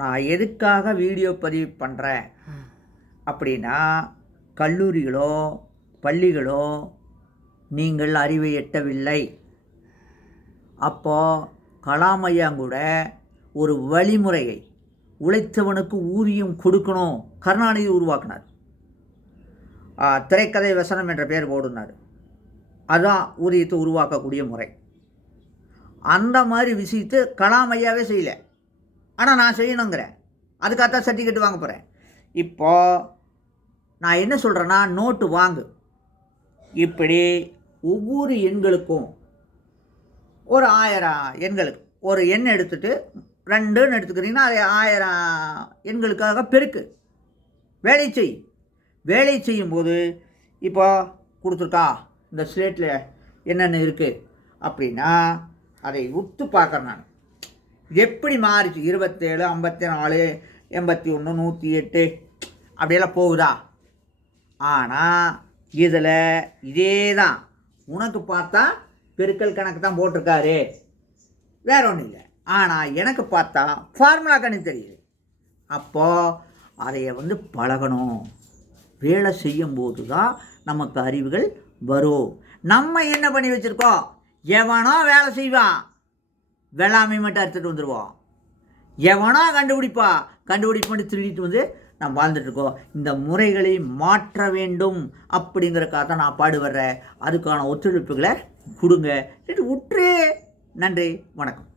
நான் எதுக்காக வீடியோ பதிவு பண்ணுறேன் அப்படின்னா, கல்லூரிகளோ பள்ளிகளோ நீங்கள் அறிவை எட்டவில்லை. அப்போது கலாம் ஐயா கூட ஒரு வழிமுறையை உழைத்தவனுக்கு ஊதியம் கொடுக்கணும் கருணாநிதி உருவாக்கினார். திரைக்கதை வசனம் என்ற பெயர் போடுனார். அதுதான் ஊதியத்தை உருவாக்கக்கூடிய முறை. அந்த மாதிரி விஷயத்தை கலாம் ஐயாவே செய்யலை. ஆனால் நான் செய்யணுங்கிறேன். அதுக்காகத்தான் சர்டிஃபிகேட் வாங்க போகிறேன். இப்போது நான் என்ன சொல்கிறேன்னா, நோட்டு வாங்கு. இப்படி ஒவ்வொரு எண்களுக்கும் ஒரு 1000 எண்களுக்கு ஒரு எண் எடுத்துகிட்டு 2ன்னு எடுத்துக்கிறீங்கன்னா அதை 1000 எண்களுக்காக பெருக்கு. வேலை செய். வேலை செய்யும்போது இப்போ கொடுத்துருக்கா இந்த ஸ்லேட்டில் என்னென்ன இருக்குது அப்படின்னா அதை உத்து பார்க்குறேன். நான் எப்படி மாறிச்சு, 27, 54, 81, 108 அப்படியெல்லாம் போகுதா? ஆனால் இதில் இதே தான் உனக்கு பார்த்தா பெருக்கல் கணக்கு தான் போட்டிருக்காரு, வேற ஒன்றும் இல்லை. ஆனால் எனக்கு பார்த்தா ஃபார்முலா கணக்கு தெரியுது. அப்போது அதைய பழகணும். வேலை செய்யும்போது தான் நமக்கு அறிவுகள் வரும். நம்ம என்ன பண்ணி வச்சுருக்கோம், எவனோ வேலை செய்வான், வெள்ளாமை மட்டும் எடுத்துகிட்டு வந்துடுவோம். எவனோ கண்டுபிடிப்பு திருடிட்டு நம்ம வாழ்ந்துட்டுருக்கோம். இந்த முறைகளை மாற்ற வேண்டும் அப்படிங்கிறக்காக தான் நான் பாடு வர்றேன். அதுக்கான ஒத்துழைப்புகளை கொடுங்க. விட்டுரு. நன்றி, வணக்கம்.